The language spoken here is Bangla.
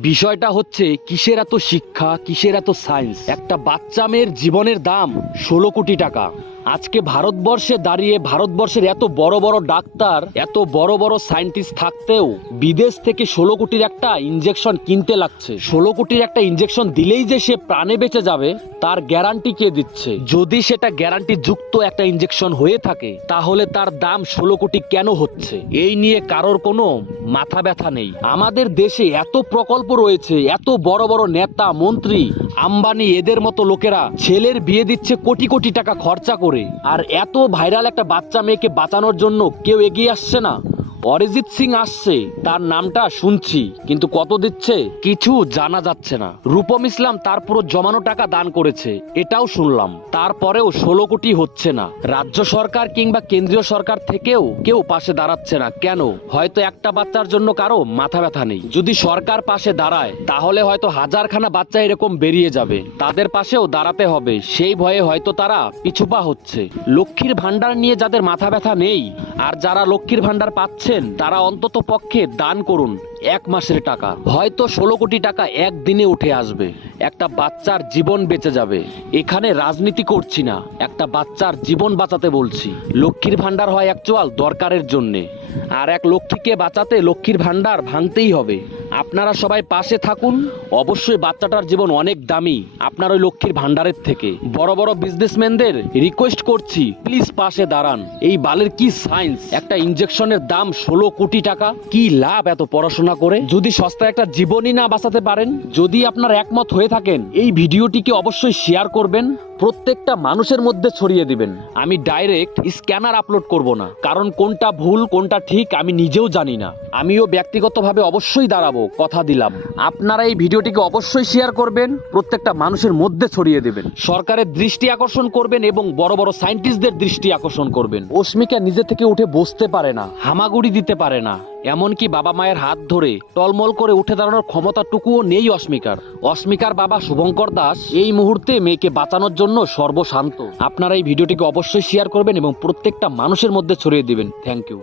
বিষয়টা হচ্ছে, কিসের এত শিক্ষা, কিসের এত সায়েন্স? একটা বাচ্চা মেয়ের জীবনের দাম ষোলো কোটি টাকা। আজকে ভারতবর্ষে দাঁড়িয়ে ভারতবর্ষের এত বড় বড় ডাক্তার, এত বড় বড় সায়েন্টিস্ট থাকতেও বিদেশ থেকে ষোলো কোটির একটা ইঞ্জেকশন কিনতে লাগছে। ষোলো কোটির একটা ইঞ্জেকশন দিলেই যে সে প্রাণে বেঁচে যাবে, তার গ্যারান্টি কে দিচ্ছে? যদি সেটা গ্যারান্টি যুক্ত একটা ইঞ্জেকশন হয়ে থাকে, তাহলে তার দাম ষোলো কোটি কেন হচ্ছে? এই নিয়ে কারোর কোনো মাথা ব্যথা নেই। আমাদের দেশে এত প্রকল্প রয়েছে, এত বড় বড় নেতা, মন্ত্রী আম্বানি এদের মতো লোকেরা ছেলের বিয়ে দিচ্ছে কোটি কোটি টাকা খরচা করে। আর এত ভাইরাল একটা বাচ্চা মেয়েকে বাঁচানোর জন্য কেউ এগিয়ে আসছে না। অরিজিৎ সিং আসছে, তার নামটা শুনছি, কিন্তু কত দিচ্ছে কিছু জানা যাচ্ছে না। রূপম ইসলাম তার পুরো জমানো টাকা দান করেছে, এটাও শুনলাম। তারপরেও ষোলো কোটি হচ্ছে না। রাজ্য সরকার কিংবা কেন্দ্রীয় সরকার থেকেও কেউ পাশে দাঁড়াচ্ছে না। কেন? হয়তো একটা বাচ্চার জন্য কারও মাথা ব্যথা নেই। যদি সরকার পাশে দাঁড়ায়, তাহলে হয়তো হাজারখানা বাচ্চা এরকম বেরিয়ে যাবে। তাদের পাশেও দাঁড়াতে হবে। সেই ভয়ে হয়তো তারা পিছুপা হচ্ছে। লক্ষ্মীর ভান্ডার নিয়ে যাদের মাথা ব্যথা নেই, আর যারা লক্ষ্মীর ভান্ডার পাচ্ছেন তারা অন্তত পক্ষে দান করুন এক মাসের টাকা। হয়তো ষোলো কোটি টাকা একদিনে উঠে আসবে। একটা বাচ্চার জীবন বেঁচে যাবে। এখানে রাজনীতি করছি না, একটা বাচ্চার জীবন বাঁচাতে বলছি। লক্ষ্মীর ভাণ্ডার হয় অ্যাকচুয়াল দরকারের জন্যে। আর এক লক্ষ্মীকে বাঁচাতে লক্ষ্মীর ভাণ্ডার ভাঙতেই হবে। আপনারা সবাই পাশে থাকুন। অবশ্যই বাচ্চাটার জীবন অনেক দামি। আপনার ওই লক্ষ্মীর ভান্ডারের থেকে। বড় বড় বিজনেসম্যানদের রিকোয়েস্ট করছি প্লিজ পাশে দাঁড়ান। এই বালের কি সায়েন্স একটা ইনজেকশনের দাম ষোলো কোটি টাকা। কি লাভ এত পড়াশোনা করে? যদি সস্তা একটা জীবনই না বাঁচাতে পারেন, যদি আপনার একমত হয়ে থাকেন, এই ভিডিওটিকে অবশ্যই শেয়ার করবেন। প্রত্যেকটা মানুষের মধ্যে ছড়িয়ে দিবেন। আমি ডাইরেক্ট স্ক্যানার আপলোড করব না, কারণ কোনটা ভুল, কোনটা ঠিক আমি নিজেও জানি না। আমিও ব্যক্তিগতভাবে অবশ্যই দাঁড়াবো, কথা দিলাম। আপনারা এই ভিডিওটিকে অবশ্যই শেয়ার করবেন, প্রত্যেকটা মানুষের মধ্যে ছড়িয়ে দেবেন। সরকারের দৃষ্টি আকর্ষণ করবেন এবং বড় বড় সায়েন্টিস্টদের দৃষ্টি আকর্ষণ করবেন। অস্মিকা নিজে থেকে উঠে বসতে পারে না, হামাগুড়ি দিতে পারে না। এমনকি বাবা মায়ের হাত ধরে টলমল করে উঠে দাঁড়ানোর ক্ষমতাটুকুও নেই অস্মিকার। অস্মিকার বাবা শুভঙ্কর দাস এই মুহূর্তে মেয়েকে বাঁচানোর জন্য সর্বশান্ত। আপনারা এই ভিডিওটিকে অবশ্যই শেয়ার করবেন এবং প্রত্যেকটা মানুষের মধ্যে ছড়িয়ে দিবেন। Thank you